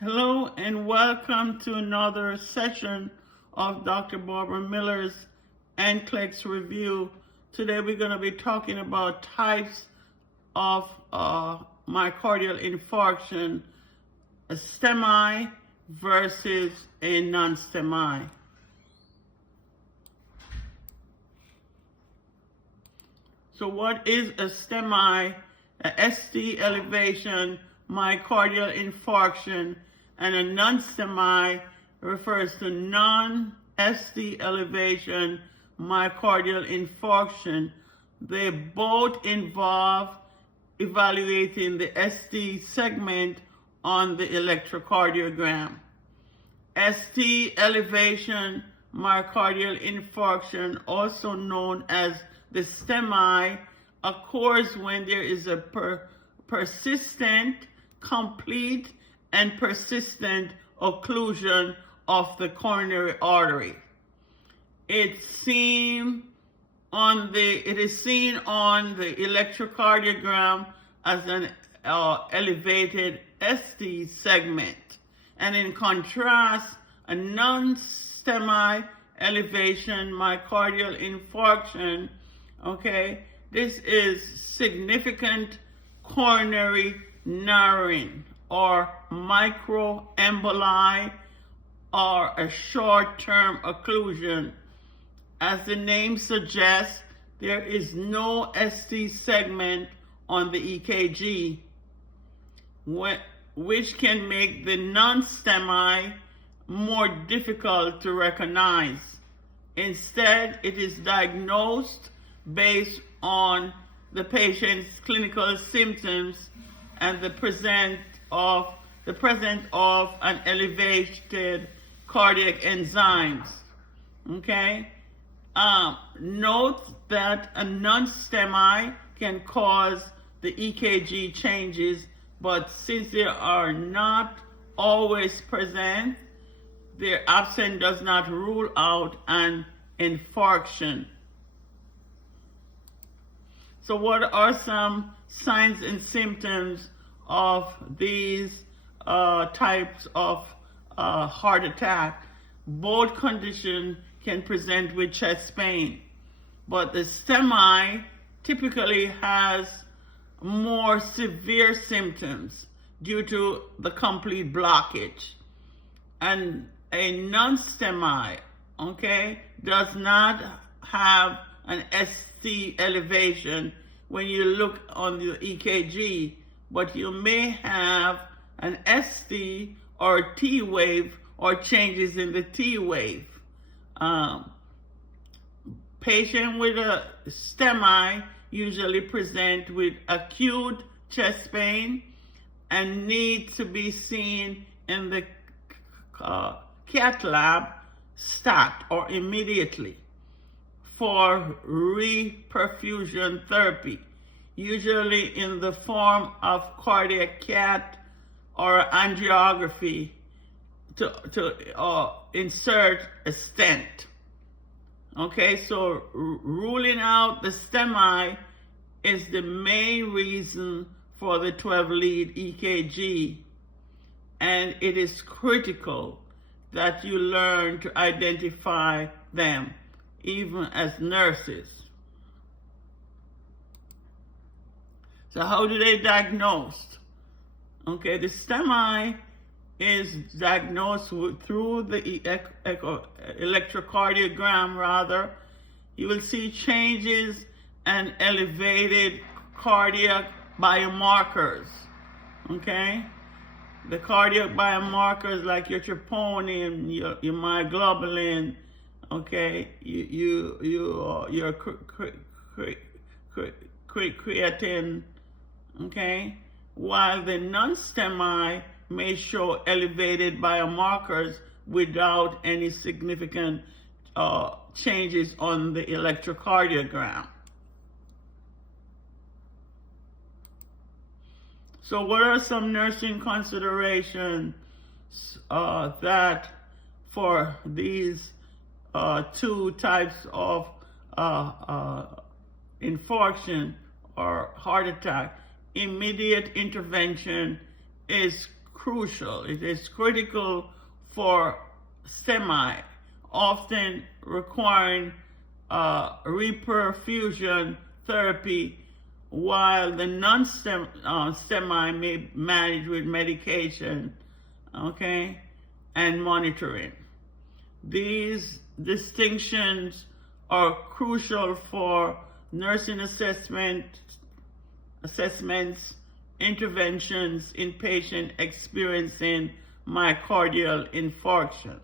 Hello and welcome to another session of Dr. Barbara Miller's NCLEX review. Today we're going to be talking about types of myocardial infarction, a STEMI versus a non-STEMI. So what is a STEMI? A ST elevation myocardial infarction, and a non-STEMI refers to non-ST elevation myocardial infarction. They both involve evaluating the ST segment on the electrocardiogram. ST elevation myocardial infarction, also known as the STEMI, occurs when there is a persistent, complete, and persistent occlusion of the coronary artery. It is seen on the electrocardiogram as an elevated ST segment. And in contrast, a non-STEMI elevation myocardial infarction, this is significant coronary narrowing or microemboli or a short-term occlusion. As the name suggests, there is no ST segment on the EKG, which can make the non-STEMI more difficult to recognize. Instead, it is diagnosed based on the patient's clinical symptoms and the presence of an elevated cardiac enzymes. Note that a non-STEMI can cause the EKG changes, but since they are not always present, their absence does not rule out an infarction. So what are some signs and symptoms of these types of heart attack? Both conditions can present with chest pain, but the STEMI typically has more severe symptoms due to the complete blockage. And a non-STEMI, does not have an ST elevation when you look on the EKG, but you may have an ST or T wave or changes in the T wave. Patient with a STEMI usually present with acute chest pain and need to be seen in the cath lab stat or immediately for reperfusion therapy, usually in the form of cardiac cath or angiography to insert a stent. So ruling out the STEMI is the main reason for the 12-lead EKG, and it is critical that you learn to identify them, even as nurses. So how do they diagnose? The STEMI is diagnosed through the electrocardiogram. You will see changes and elevated cardiac biomarkers. The cardiac biomarkers like your troponin, your myoglobulin, your creatine, while the non-STEMI may show elevated biomarkers without any significant changes on the electrocardiogram. So what are some nursing considerations that for these two types of infarction or heart attack? Immediate intervention is crucial. It is critical for STEMI, often requiring reperfusion therapy, while the non-STEMI may be managed with medication, okay, and monitoring. These distinctions are crucial for nursing assessments, interventions in patients experiencing myocardial infarction.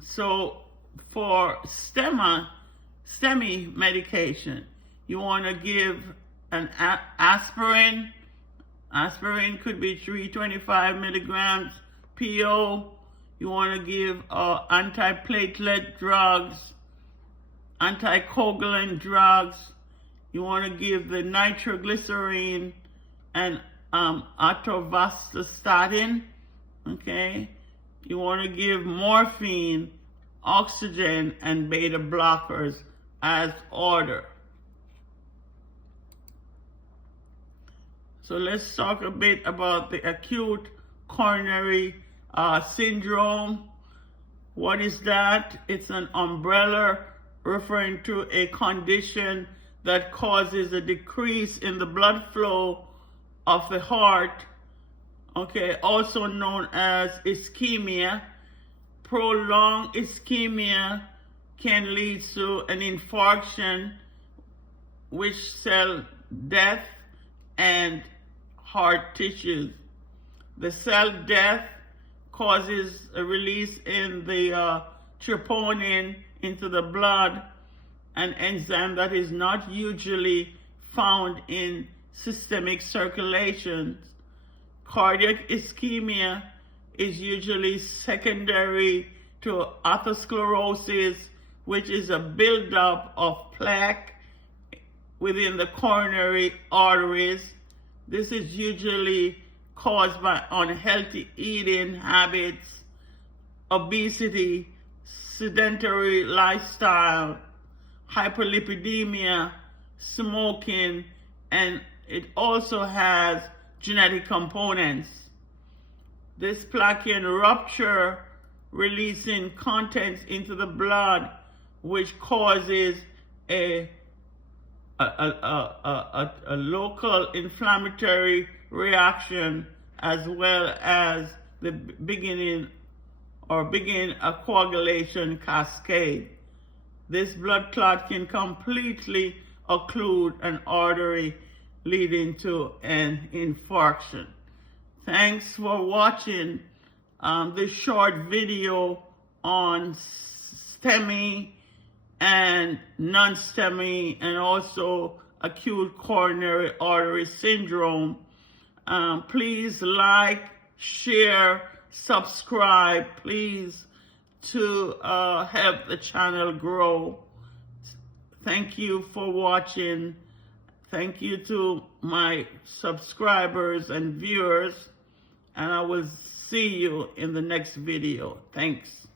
So for STEMI medication, you want to give an aspirin. Aspirin could be 325 milligrams PO. You want to give antiplatelet drugs, anticoagulant drugs. You want to give the nitroglycerin and atorvastatin, okay? You want to give morphine, oxygen, and beta blockers as ordered. So let's talk a bit about the acute coronary syndrome. What is that? It's an umbrella referring to a condition that causes a decrease in the blood flow of the heart, okay, also known as ischemia. Prolonged ischemia can lead to an infarction, which cell death, and heart tissues. The cell death causes a release in the troponin into the blood, an enzyme that is not usually found in systemic circulation. Cardiac ischemia is usually secondary to atherosclerosis, which is a buildup of plaque within the coronary arteries. This is usually caused by unhealthy eating habits, obesity, sedentary lifestyle, hyperlipidemia, smoking, and it also has genetic components. This plaque can rupture, releasing contents into the blood, which causes a local inflammatory reaction, as well as the begin a coagulation cascade. This blood clot can completely occlude an artery, leading to an infarction. Thanks for watching this short video on STEMI and non-STEMI, and also acute coronary artery syndrome. Please like, share, subscribe, please, to help the channel grow. Thank you for watching. Thank you to my subscribers and viewers, and I will see you in the next video. Thanks.